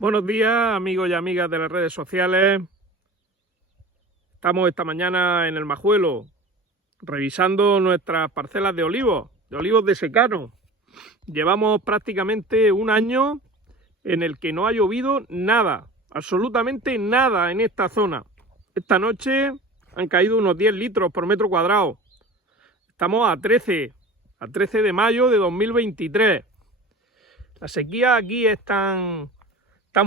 Buenos días, amigos y amigas de las redes sociales. Estamos esta mañana en el Majuelo, revisando nuestras parcelas de olivos de secano. Llevamos prácticamente un año en el que no ha llovido nada, absolutamente nada en esta zona. Esta noche han caído unos 10 litros por metro cuadrado. Estamos a 13 de mayo de 2023. La sequía aquí es tan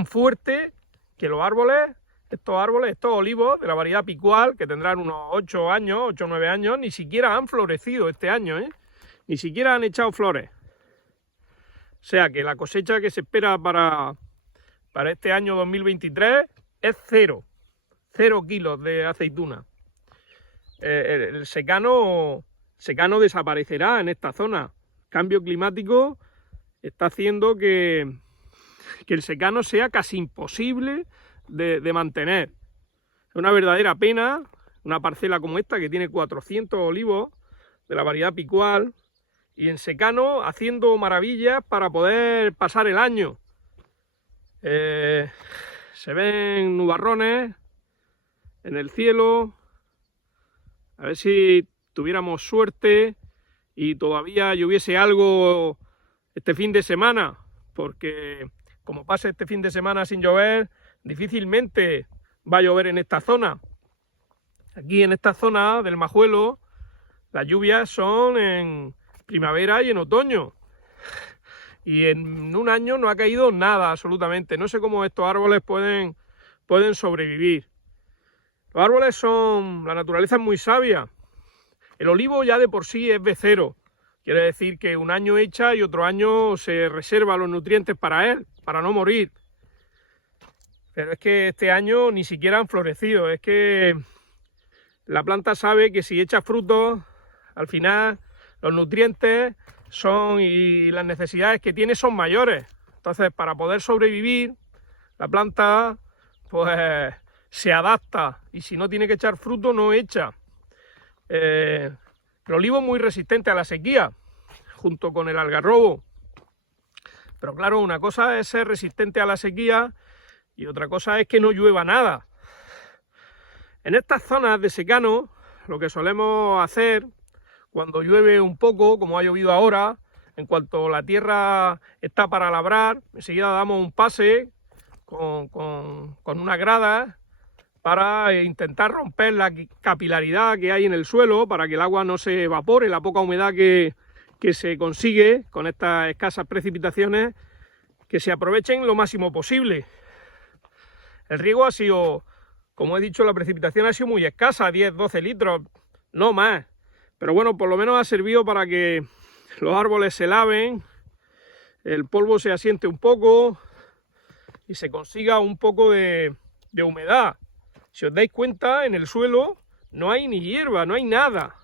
fuerte que estos olivos de la variedad picual, que tendrán unos 8 o 9 años, ni siquiera han florecido este año, ni siquiera han echado flores. O sea que la cosecha que se espera para este año 2023 es 0 kilos de aceituna. El secano desaparecerá en esta zona. El cambio climático está haciendo que el secano sea casi imposible de mantener. Es una verdadera pena una parcela como esta, que tiene 400 olivos de la variedad picual, y en secano haciendo maravillas para poder pasar el año. Se ven nubarrones en el cielo. A ver si tuviéramos suerte y todavía lloviese algo este fin de semana, porque como pase este fin de semana sin llover, difícilmente va a llover en esta zona. Aquí en esta zona del Majuelo, las lluvias son en primavera y en otoño. Y en un año no ha caído nada, absolutamente. No sé cómo estos árboles pueden sobrevivir. Los árboles la naturaleza es muy sabia. El olivo ya de por sí es becero. Quiere decir que un año echa y otro año se reserva los nutrientes para él, para no morir. Pero es que este año ni siquiera han florecido. Es que la planta sabe que si echa frutos, al final los nutrientes y las necesidades que tiene son mayores. Entonces, para poder sobrevivir, la planta pues se adapta, y si no tiene que echar fruto, no echa. El olivo es muy resistente a la sequía, junto con el algarrobo. Pero claro, una cosa es ser resistente a la sequía y otra cosa es que no llueva nada. En estas zonas de secano, lo que solemos hacer cuando llueve un poco, como ha llovido ahora, en cuanto la tierra está para labrar, enseguida damos un pase con una grada para intentar romper la capilaridad que hay en el suelo, para que el agua no se evapore, la poca humedad que se consigue con estas escasas precipitaciones, que se aprovechen lo máximo posible. El riego ha sido, como he dicho, la precipitación ha sido muy escasa, 10-12 litros, no más. Pero bueno, por lo menos ha servido para que los árboles se laven, el polvo se asiente un poco y se consiga un poco de humedad. Si os dais cuenta, en el suelo no hay ni hierba, no hay nada.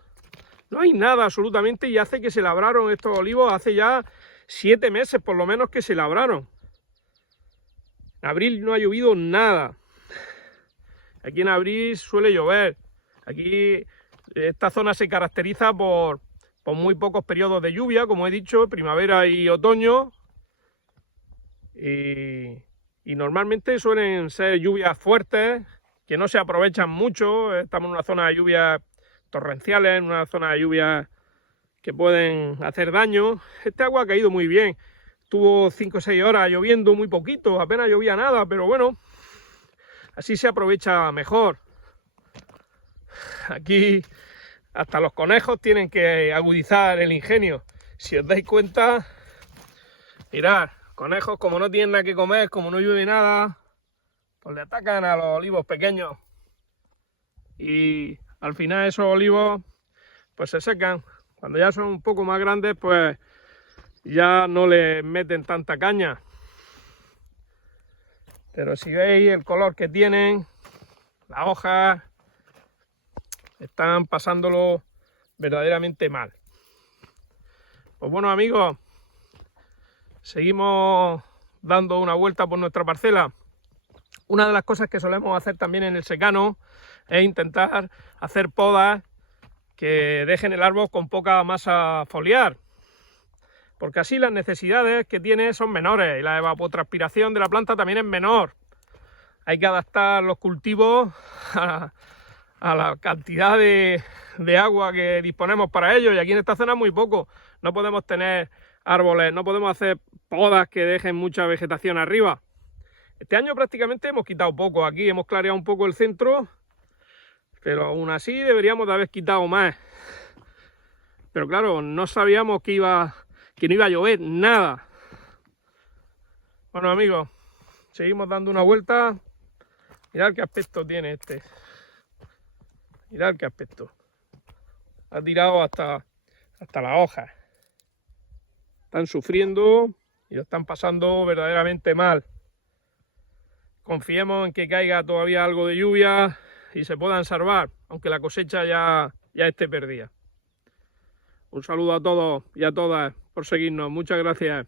No hay nada absolutamente, y hace que se labraron estos olivos hace ya 7 meses por lo menos que se labraron. En abril no ha llovido nada. Aquí en abril suele llover. Aquí esta zona se caracteriza por muy pocos periodos de lluvia, como he dicho, primavera y otoño. Y normalmente suelen ser lluvias fuertes, que no se aprovechan mucho. Estamos en una zona de lluvias torrenciales, en una zona de lluvias que pueden hacer daño. Este agua ha caído muy bien. Estuvo 5 o 6 horas lloviendo muy poquito, apenas llovía nada, pero bueno, así se aprovecha mejor. Aquí hasta los conejos tienen que agudizar el ingenio. Si os dais cuenta, mirad, conejos, como no tienen nada que comer, como no llueve nada, pues le atacan a los olivos pequeños. Y al final esos olivos pues se secan. Cuando ya son un poco más grandes, pues ya no les meten tanta caña. Pero si veis el color que tienen, las hojas, están pasándolo verdaderamente mal. Pues bueno, amigos, seguimos dando una vuelta por nuestra parcela. Una de las cosas que solemos hacer también en el secano es intentar hacer podas que dejen el árbol con poca masa foliar, porque así las necesidades que tiene son menores y la evapotranspiración de la planta también es menor. Hay que adaptar los cultivos a la cantidad de agua que disponemos para ello, y aquí en esta zona muy poco. No podemos tener árboles, no podemos hacer podas que dejen mucha vegetación arriba. Este año prácticamente hemos quitado poco aquí, hemos clareado un poco el centro, pero aún así deberíamos de haber quitado más. Pero claro, no sabíamos que no iba a llover nada. Bueno amigos, seguimos dando una vuelta. Mirad qué aspecto tiene este. Mirad qué aspecto. Ha tirado hasta las hojas. Están sufriendo y lo están pasando verdaderamente mal. Confiemos en que caiga todavía algo de lluvia y se puedan salvar, aunque la cosecha ya esté perdida. Un saludo a todos y a todas por seguirnos. Muchas gracias.